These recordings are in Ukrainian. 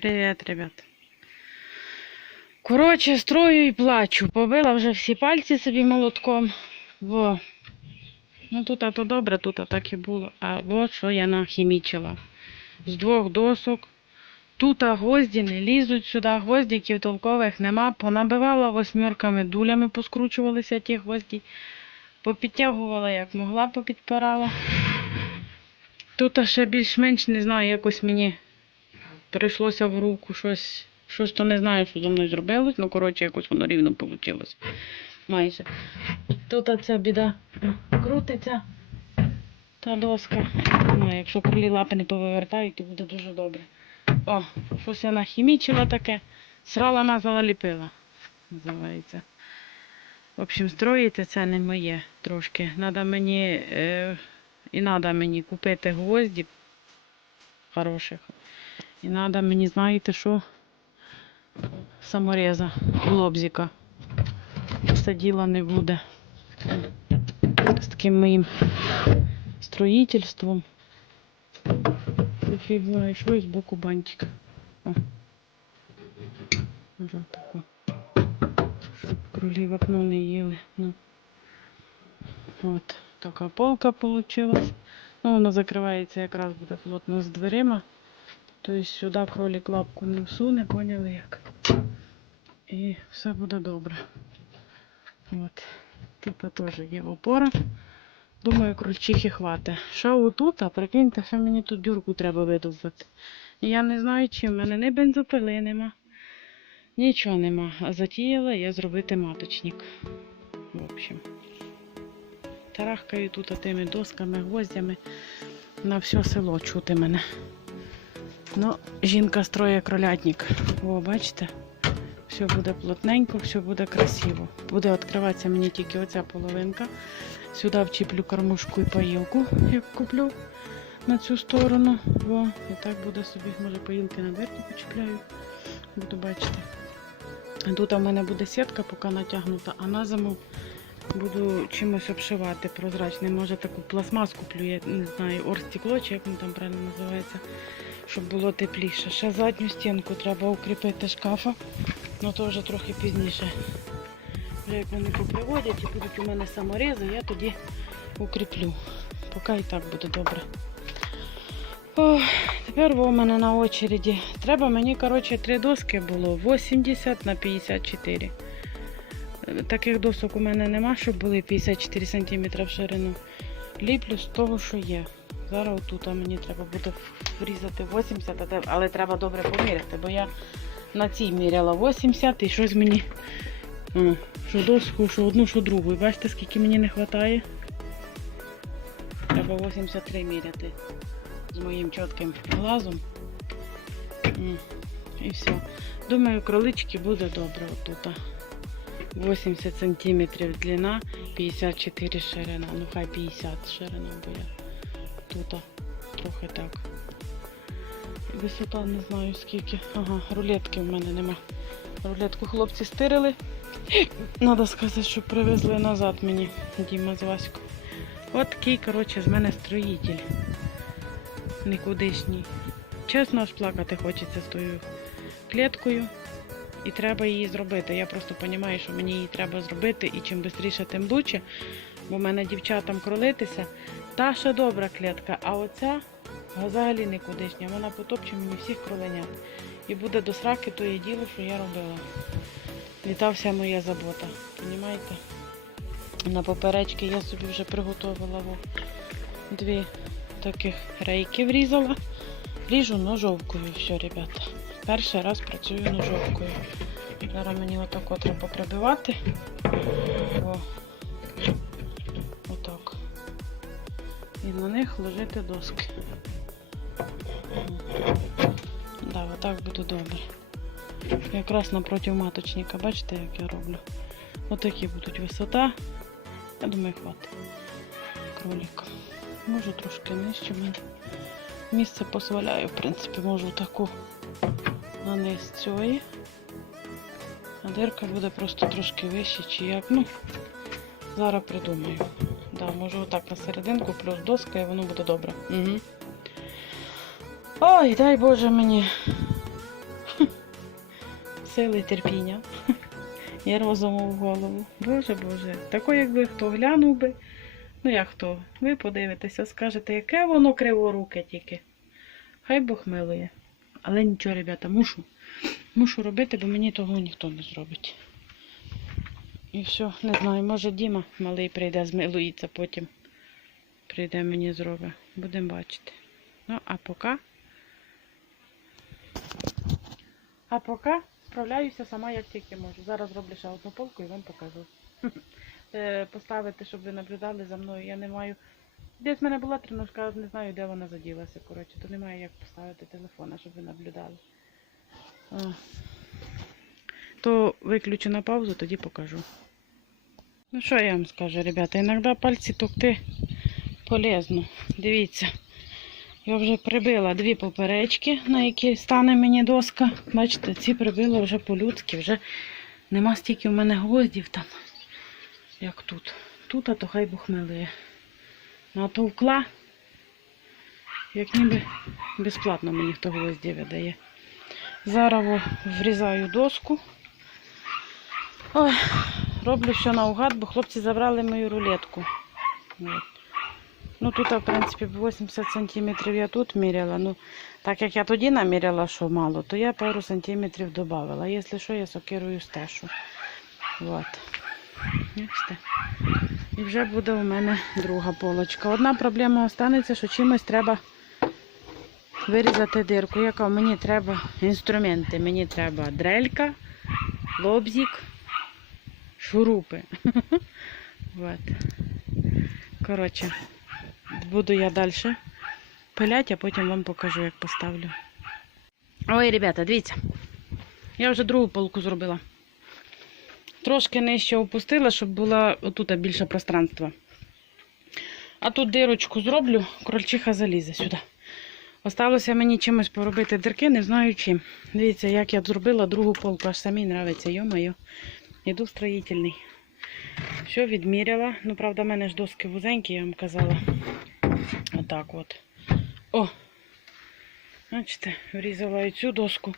Привіт, ребят. Коротше, строю і плачу. Побила вже всі пальці собі молотком. Во. Ну тут то добре, тут так і було. А от що я нахімічила. З двох досок. Тут гвозді не лізуть сюди, гвоздиків толкових нема. Понабивала восьмірками, дулями поскручувалися ті гвозді. Попідтягувала як могла, попідпирала. Тут ще більш-менш не знаю, якось мені прийшлося в руку щось. Щось то не знаю, що зі мною зробилось, ну коротше, якось воно рівно вийшло. Майже. Тут оця біда крутиться. Та доска. Ну, якщо крилі лапи не повивертають, то буде дуже добре. О, щось я нахімічила таке. Срала мазала ліпила. Називається. В общем, строїти це не моє трошки. Надо мені е, і треба мені купити гвозді хороших. І треба мені, знаєте, що? Самореза, лобзика. Це діла не буде. З таким моїм строїтельством. Фіг знає, що і з боку бантик. Щоб кролі в окно не їли. Ну. От така полка получилась. Ну, вона закривається якраз буде плотно з дверима. Тобто сюди кролик лапку не всуне, поняли як. І все буде добре. От. Тут теж є опора. Думаю, крольчихи хватить. Що отут, а прикиньте, що мені тут дюрку треба видовбати. Я не знаю, чи в мене ні бензопили нема, нічого нема. А затіяла я зробити маточник. В общем. Тарахкаю тут тими досками, гвоздями. На все село чути мене. Ну, жінка строє кролятник. О, бачите? Все буде плотненько, все буде красиво. Буде відкриватися мені тільки оця половинка. Сюди вчіплю кормушку і поїлку, як куплю на цю сторону. О, і так буде собі, може, поїлки на дверку почіпляю. Буду бачити. Тут у мене буде сітка поки натягнута, а на зиму буду чимось обшивати прозрачним. Може таку пластмас куплю, я не знаю, орстекло, чи як воно там правильно називається, щоб було тепліше. Ще задню стінку треба укріпити шкафа, але то вже трохи пізніше. Вже як вони поприводять і будуть у мене саморези, я тоді укріплю. Поки і так буде добре. Ох, тепер у мене на очереді. Треба мені, коротше, три доски було 80 на 54. Е, Таких досок у мене нема, щоб були 54 см в ширину. Ліплю з того, що є. Зараз отут мені треба буде врізати 80, але треба добре поміряти, бо я на цій міряла 80 і щось мені. О, що доску, що одну, що другу. І бачите, скільки мені не вистачає. Треба 83 міряти з моїм чітким глазом. І все. Думаю, кролички буде добре отут. 80 сантиметрів длина, 54 ширина. Ну хай 50 ширина, я тут трохи так. Висота не знаю скільки. Ага, рулетки в мене нема. Рулетку хлопці стирили. Надо сказати, що привезли назад мені Діма з Ваською. От такий, коротше, з мене строїтель. Нікудишній. Чесно, аж плакати хочеться з тою кліткою. І треба її зробити. Я просто розумію, що мені її треба зробити і чим швидше, тим лучше. Бо в мене дівчатам кролитися. Та ще добра клітка, а оця взагалі нікудишня. Вона потопче мені всіх кроленят. І буде до сраки то є діло, що я робила. І та вся моя забота. Понімаєте? На поперечки я собі вже приготувала дві таких рейки врізала. Ріжу ножовкою все, ребята. Перший раз працюю ножовкою. Зараз мені отако треба прибивати. На них ложити доски. Да, отак буде добре. Якраз напроти маточника, бачите, як я роблю. Отакі будуть висота. Я думаю, хватить кролика. Можу трошки нижче. мене Місце дозволяє, в принципі, можу таку на цієї. А дирка буде просто трошки вище, чи як. Ну, зараз придумаю. Да, отак на серединку, плюс доска, і воно буде добре. Угу. Ой, дай Боже мені сили терпіння і розуму в голову. Боже Боже, тако якби хто глянув би. Ну як хто? Ви подивитеся, скажете, яке воно криворуке тільки. Хай Бог милує. Але нічого, ребята, мушу. Мушу робити, бо мені того ніхто не зробить. І все, не знаю, може Діма малий прийде, змилується потім. Прийде мені зробить. Будемо бачити. Ну, а поки. А поки справляюся сама як тільки можу. Зараз роблю ще одну полку і вам покажу. Е, Поставити, щоб ви наблюдали за мною. Я не маю. Десь в мене була треножка, не знаю, де вона заділася. Коротше, то немає як поставити телефона, щоб ви наблюдали. А. То виключу на паузу, тоді покажу. Ну що я вам скажу, ребята, іноді пальці товкти полезно. Дивіться. Я вже прибила дві поперечки, на які стане мені доска. Бачите, ці прибила вже по-людськи, вже нема стільки в мене гвоздів там, як тут. Тут, а то хай Бог милує. Натовкла, як ніби безплатно мені хто гвозді видає. Зараз врізаю доску. Ой, роблю все наугад, бо хлопці забрали мою рулетку. От. Ну тут, в принципі, 80 сантиметрів я тут міряла. Ну, так як я тоді наміряла, що мало, то я пару сантиметрів додавала. Якщо що, я сокирую стешу. От. Бачите? І вже буде у мене друга полочка. Одна проблема останеться, що чимось треба вирізати дирку. Яка мені треба інструменти. Мені треба дрелька, лобзик, шурупи. От. Коротше, буду я далі пилять, а потім вам покажу, як поставлю. Ой, ребята, дивіться. Я вже другу полку зробила. Трошки нижче опустила, щоб було отут більше пространства. А тут дирочку зроблю, крольчиха залізе сюди. Осталося мені чимось поробити дирки, не знаю чим. Дивіться, як я зробила другу полку, аж самій нравиться, йо-моє. Іду строїтельний. Все відміряла. Ну, правда, в мене ж доски вузенькі, я вам казала. Отак от. О! Бачите, врізала і цю доску.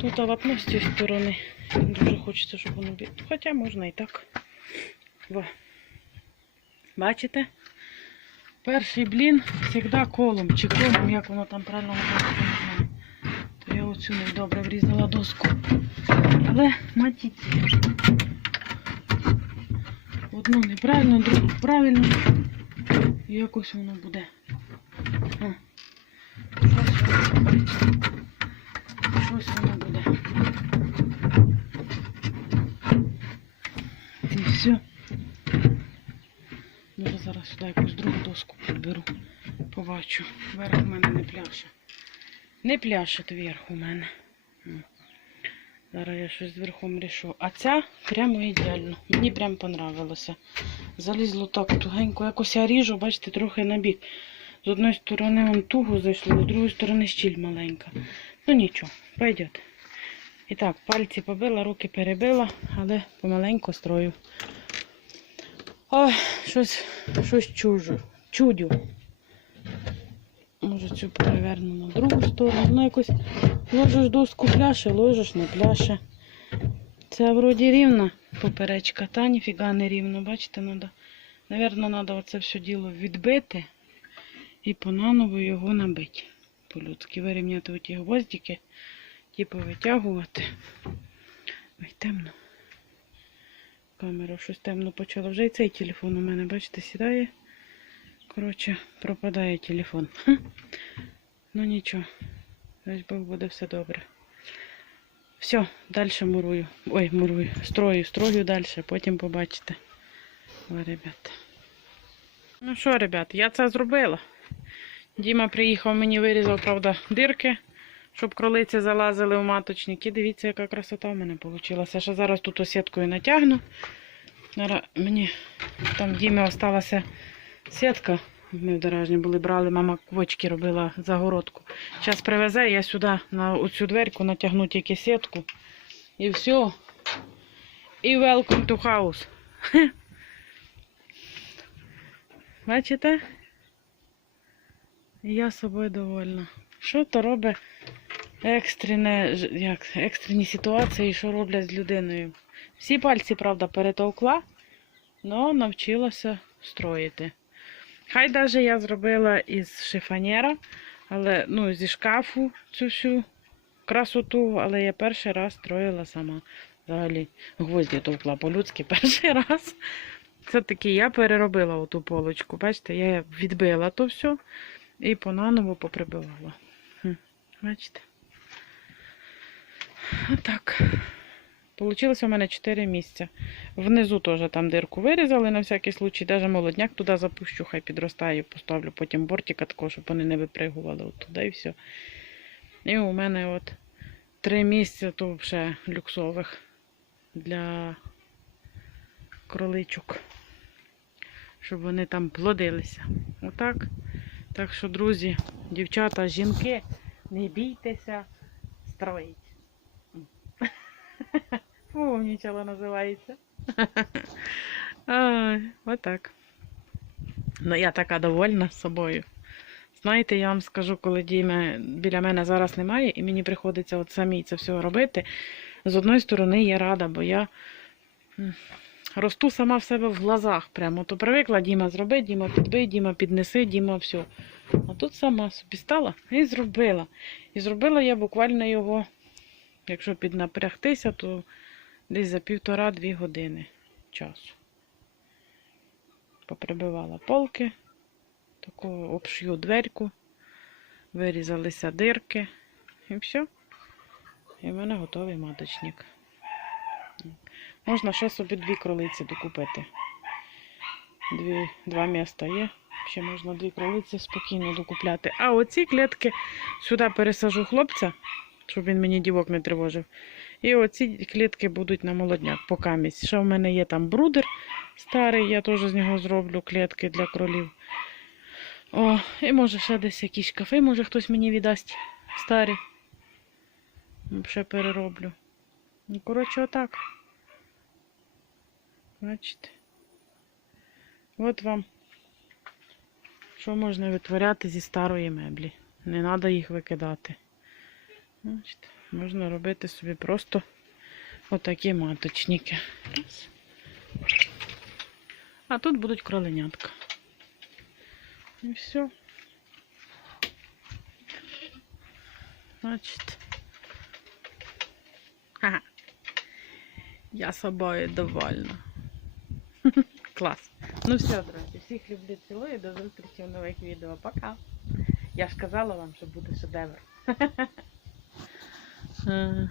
Тут вапно з цієї сторони. Дуже хочеться, щоб воно бі- Хоча можна і так. Во. Бачите? Перший блін завжди колом чи колом, як воно там правильно називається, Оцю недобре врізала доску. Але матіці. Одну неправильно, другу правильно. І якось воно буде. О. Щось воно буде. І все. Може зараз сюди якусь другу доску підберу. Побачу. Верх у мене не пляше. Не пляше вверх у мене. Зараз я щось зверху рішу. А ця прямо ідеально. Мені прям понравилося. Залізло так тугенько. Якось я ріжу, бачите, трохи на бік. З одної сторони вон туго зайшло, з другої сторони щіль маленька. Ну нічого, пойдет. І так, пальці побила, руки перебила, але помаленьку строю. Ой, щось, щось чужу. Чудю. Може цю переверну на другу сторону. Ну якось ложиш доску пляше, ложиш не пляше. Це вроді рівна поперечка, та ніфіга не рівно. Бачите, надо, Наверно, треба оце все діло відбити і понаново його набити. По-людськи вирівняти оті гвоздики, типу витягувати. Ой, темно. Камера щось темно почала. Вже і цей телефон у мене, бачите, сідає. Коротше, пропадає телефон. Ну нічого. Дай Бог буде все добре. Все, далі мурую. Ой, мурую. Строю, строю далі, потім побачите. О, ребята. Ну що, ребят, я це зробила. Діма приїхав, мені вирізав, правда, дирки, щоб кролиці залазили в маточник. І дивіться, яка красота в мене вийшла. Ще зараз тут осіткою натягну. Зараз мені там Дімі осталася сітка. Ми в дорожні були, брали, мама квочки робила загородку. Зараз привезе, я сюди на оцю дверку натягну тільки сітку. І все. І welcome to house. Бачите? Я собою довольна. Що то робить екстрене, як, екстрені ситуації, що роблять з людиною. Всі пальці, правда, перетовкла, але навчилася строїти. Хай навіть я зробила із шифонєра, але ну, зі шкафу цю всю красоту, але я перший раз строїла сама. Взагалі гвозді товкла по-людськи перший раз. Це таки я переробила оту полочку. Бачите, я відбила то все і понаново поприбивала. Хм, Бачите? Отак. Получилось у мене 4 місця. Внизу теж там дирку вирізали на всякий случай. Даже молодняк туди запущу, хай підростає, поставлю потім бортика такого, щоб вони не випригували от туди і все. І у мене от три місця то вже люксових для кроличок. Щоб вони там плодилися. Отак. Так що, друзі, дівчата, жінки, не бійтеся строїть. Умнічало називається. Отак. Ну, я така довольна собою. Знаєте, я вам скажу, коли Діми біля мене зараз немає, і мені приходиться от самій це все робити. З одної сторони, я рада, бо я росту сама в себе в глазах. Прямо то привикла Діма зроби, Діма підбий, Діма піднеси, Діма все. А тут сама собі стала і зробила. І зробила я буквально його, якщо піднапрягтися, то десь за півтора-дві години часу. Поприбивала полки, таку обшью дверку, вирізалися дирки і все. І в мене готовий маточник. Можна ще собі дві кролиці докупити. Дві, два міста є. Ще можна дві кролиці спокійно докупляти. А оці клітки сюди пересажу хлопця, щоб він мені дівок не тривожив. І оці клітки будуть на молодняк поки місць. Ще в мене є там брудер старий, я теж з нього зроблю клітки для кролів. О, і може ще десь якісь кафе, може хтось мені віддасть старі. Ще перероблю. Ну, коротше, отак. Бачите. От вам, що можна витворяти зі старої меблі. Не треба їх викидати. Бачите, можна робити собі просто отакі маточники. Раз. А тут будуть кроленятка. І все. Значить. Ага. Я собою довольна. Клас. Ну все, друзі, всіх люблю, цілую, до зустрічі в нових відео. Пока. Я ж казала вам, що буде шедевр. Е,